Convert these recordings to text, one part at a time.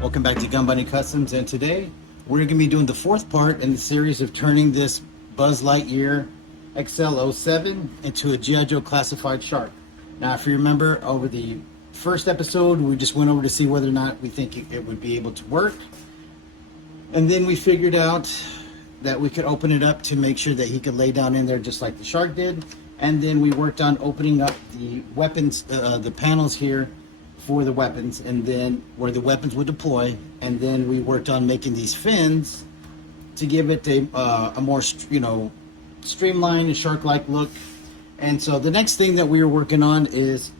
Welcome back to Gun Bunny Customs, and today we're going to be doing the fourth part in the series of turning this Buzz Lightyear XL07 into a G.I. Joe classified shark. Now, if you remember, over the first episode, we just went over to see whether or not we think it would be able to work. And then we figured out that we could open it up to make sure that he could lay down in there just like the shark did. And then we worked on opening up the weapons, the panels here for the weapons, and then where the weapons would deploy. And then we worked on making these fins to give it a more, streamlined and shark-like look. And so the next thing that we were working on is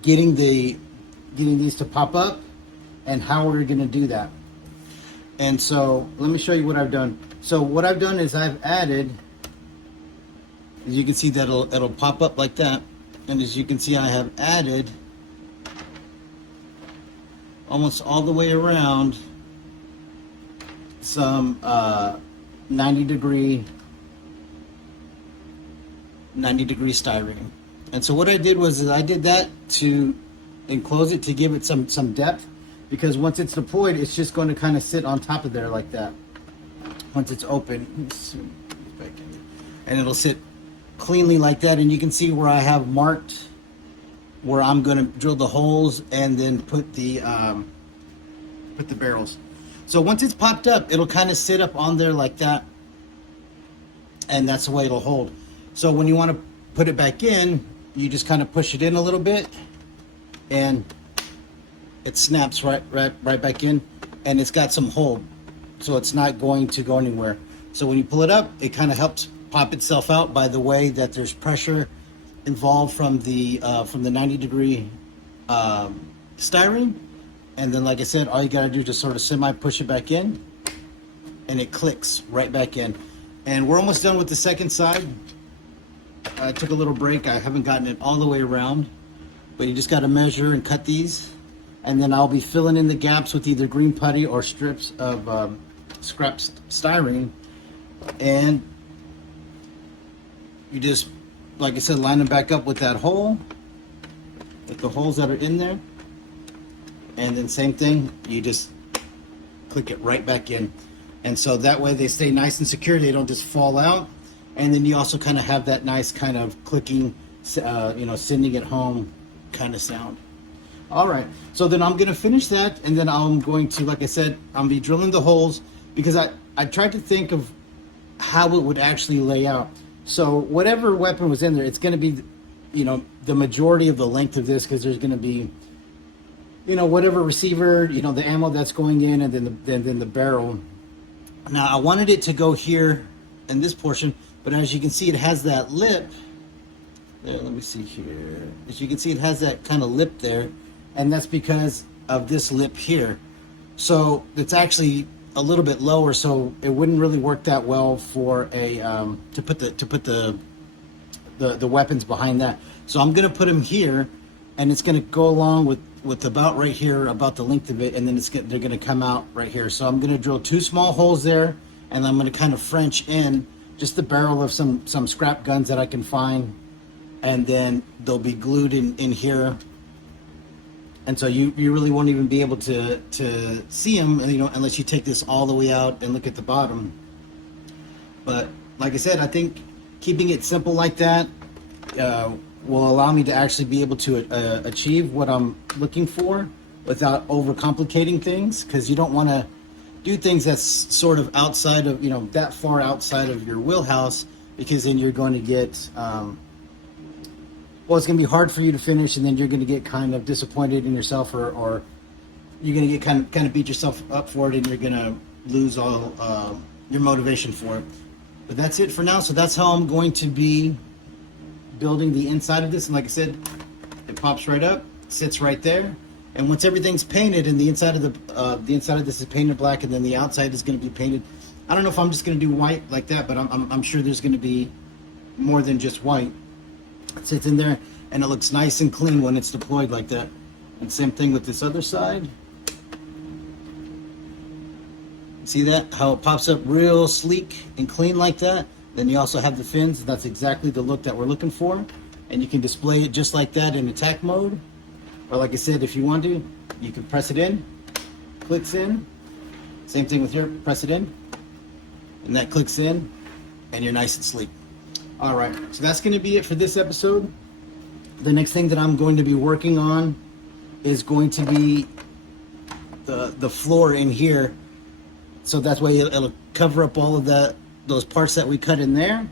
getting these to pop up and how we're going to do that. And so let me show you what I've done. So what I've done is I've added, as you can see, that it'll pop up like that. And as you can see, I have added almost all the way around some 90 degree styrene. And so what I did was I did that to enclose it, to give it some depth, because once it's deployed, it's just going to kind of sit on top of there like that. Once it's open, and it'll sit cleanly like that. And you can see where I have marked where I'm going to drill the holes and then put the barrels. So once it's popped up, it'll kind of sit up on there like that, and that's the way it'll hold. So when you want to put it back in, you just kind of push it in a little bit, and it snaps right back in, and it's got some hold, so it's not going to go anywhere. So when you pull it up, it kind of helps pop itself out by the way that there's pressure involved from the 90 degree styrene. And then, like I said, all you got to do is just sort of semi push it back in, and it clicks right back in. And we're almost done with the second side. I took a little break. I haven't gotten it all the way around, but you just got to measure and cut these. And then I'll be filling in the gaps with either green putty or strips of scrap styrene. And you just, like I said, line them back up with that hole, with the holes that are in there. And then same thing, you just click it right back in. And so that way they stay nice and secure, they don't just fall out. And then you also kind of have that nice kind of clicking, sending it home kind of sound. All right, so then I'm gonna finish that, and then I'm going to, like I said, I'm be drilling the holes, because I tried to think of how it would actually lay out. So whatever weapon was in there, it's gonna be, the majority of the length of this, because there's gonna be, whatever receiver, the ammo that's going in, and then the barrel. Now I wanted it to go here in this portion, but as you can see, it has that lip there. Let me see here. As you can see, it has that kind of lip there, and that's because of this lip here. So it's actually a little bit lower, so it wouldn't really work that well for a to put the weapons behind that. So I'm gonna put them here, and it's gonna go along with about right here, about the length of it, and then they're gonna come out right here. So I'm gonna drill 2 small holes there, and I'm gonna kind of French in just the barrel of some scrap guns that I can find, and then they'll be glued in here. And so you really won't even be able to see them, unless you take this all the way out and look at the bottom. But like I said, I think keeping it simple like that will allow me to actually be able to achieve what I'm looking for without overcomplicating things, because you don't want to do things that's sort of outside of, that far outside of your wheelhouse, because then you're going to get, it's going to be hard for you to finish, and then you're going to get kind of disappointed in yourself, or you're going to get kind of beat yourself up for it, and you're going to lose all your motivation for it. But that's it for now. So that's how I'm going to be building the inside of this. And like I said, it pops right up, sits right there. And once everything's painted, and the inside of this is painted black, and then the outside is going to be painted, I don't know if I'm just going to do white like that, but I'm sure there's going to be more than just white. It sits in there, and it looks nice and clean when it's deployed like that. And same thing with this other side. See that? How it pops up real sleek and clean like that. Then you also have the fins. That's exactly the look that we're looking for. And you can display it just like that in attack mode. Or like I said, if you want to, you can press it in, clicks in. Same thing with here, press it in, and that clicks in, and you're nice and sleek. All right, so that's going to be it for this episode. The next thing that I'm going to be working on is going to be the floor in here. So that's why it'll cover up all of those parts that we cut in there,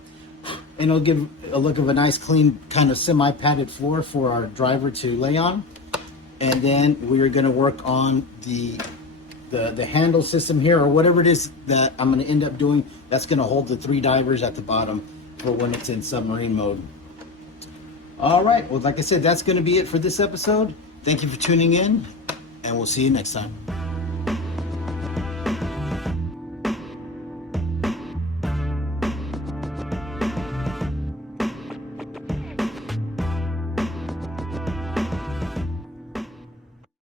and it'll give a look of a nice clean kind of semi-padded floor for our driver to lay on. And then we're going to work on the handle system here, or whatever it is that I'm going to end up doing. That's going to hold the 3 divers at the bottom for when it's in submarine mode. All right, well, like I said, that's going to be it for this episode. Thank you for tuning in, and we'll see you next time.